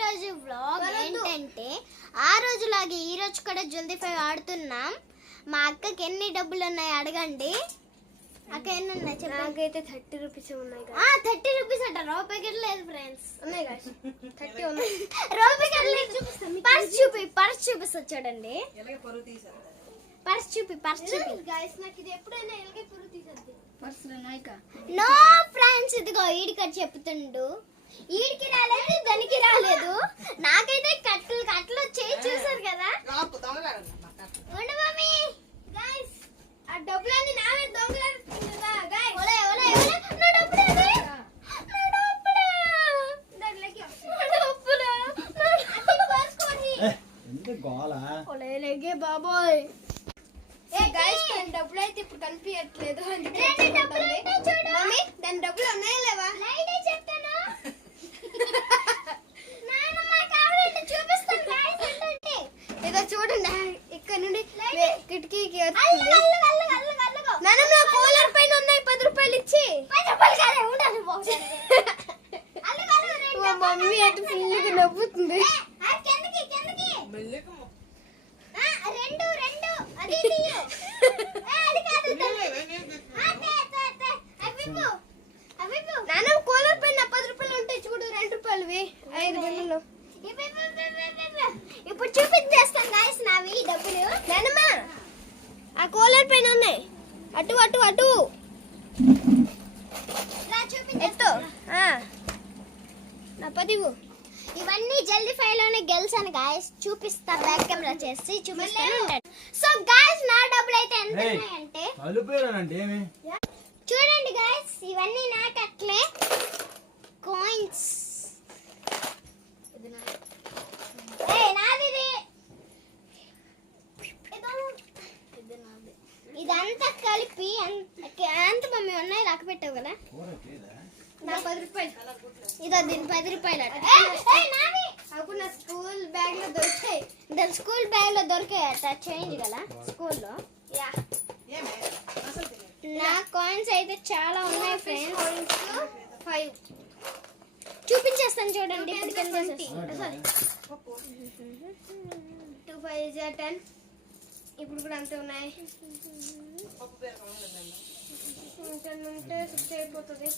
రోజు వ్లాగ్ ఏంటంటే ఆ రోజులాగే ఈ రోజు కూడా జల్దీ 5 ఆడుతున్నాం. మా అక్కకి ఎన్ని డబ్బులు ఉన్నాయి అడగండి. అక్క ఎన్ని ఉన్నాయి చెప్పు. నాకైతే 30 రూపీస్ ఉన్నాయి. 30 రూపీస్ అంట, రూపాయి గిట్ల లేదు ఫ్రెండ్స్. ఉన్నాయి గాయ్స్ 30 ఉన్నాయి. రూపాయి గిట్ల లేదు. పర్స్ చూపిస్తా చూడండి. పర్స్ చూపి గాయ్స్ నాకు ఇది ఎప్పుడైనా ఎలాగే పురుగు తీసద్ది. పర్స్ నాయక నో ఫ్రెండ్స్, ఇదిగో ఈడికి చెప్తుండు. ఈడికి రాలేదు, దానికి రాలేదు. నాకైతే కట్టలు వచ్చాయి చూసారు కదా. ఉండు మమ్మీ. గాయ్స్ ఆ డబ్బులన్నీ నావే దొంగలాడుతుందా గాయ్స్. ఒలే నా డబ్బులు ఏది? నా డబ్బులు. అది పర్సుకోని ఎంత గోల. ఒలేలేగే బాబోయ్. ఏ గాయ్స్ దాని డబ్బులు అయితే ఇప్పుడు కనిపించట్లేదు. రెండు డబ్బులు ఉంటాయి చూడు. మమ్మీ దాని డబ్బులు ఉన్నాయా లేవా? లైట్ చెప్తాను. నాన్నమ్మ కావాలంటే చూపిస్తాను గాయ్స్ ఏంటంటే. ఏదో చూడండి ఇక్కడ నుండి కిటికీకి అల్లుగో. నాన్న కూలర్ పైన ఉన్నాయి 10 రూపాయలు ఇచ్చి. 10 రూపాయలు కాదే ఉండాలి బాబు. మా మమ్మీ అయితే ఫుల్గా నవ్వుతుంది. కిందకి రెండు అది తీయు. అది కాదు నాన్న కూలర్ పైన 10 రూపాయలు ఉంటాయి చూడు. 2 రూపాయలువి 5 బిళ్ళలు. ఇప్పుడు చూపించేస్తాం గాయస్ నావి డబ్బులు. నాన్నమ్మ ఆ కూలర్ పైన ఉన్నాయి. అటు ఎత్తు. నా 10 ఇవన్నీ జల్దీ 5 లోనే గెలిచాను గాయస్. చూపిస్తా బ్యాక్ కెమెరా చేసి చూపిస్తాను. సో గాయస్ నా డబ్బులు అయితే ఎంత ఉన్నాయంటే చూడండి గాయస్. ఇవన్నీ నాకు అట్లే కాయిన్స్. ఇదంతా కలిపి ఎంత మమ్మీ ఉన్నాయి లెక్క పెట్టావు కదా. నా 10 రూపాయలు. ఇదో దీని 10 రూపాయలు అట. అప్పుడు నా స్కూల్ బ్యాగ్ లో దొరికాయి. దాని స్కూల్ బ్యాగ్ లో దొరికాయట చేంజ్ కదా స్కూల్లో. యా నా కాయిన్స్ అయితే చాలా ఉన్నాయి ఫ్రెండ్స్. 5 చూపించేస్తాను చూడండి. ఇప్పుడు కింద 2 5 10. ఇప్పుడు కూడా అంతే ఉన్నాయి. ఉంటే 6 అయిపోతుంది.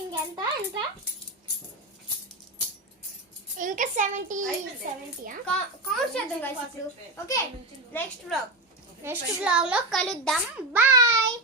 ఇంకెంత ఎంత ఇంకా 70 కౌంట్ చేద్దాం guys ఇప్పుడు. ఓకే నెక్స్ట్ బ్లాగ్ లో కలుద్దాం. బాయ్.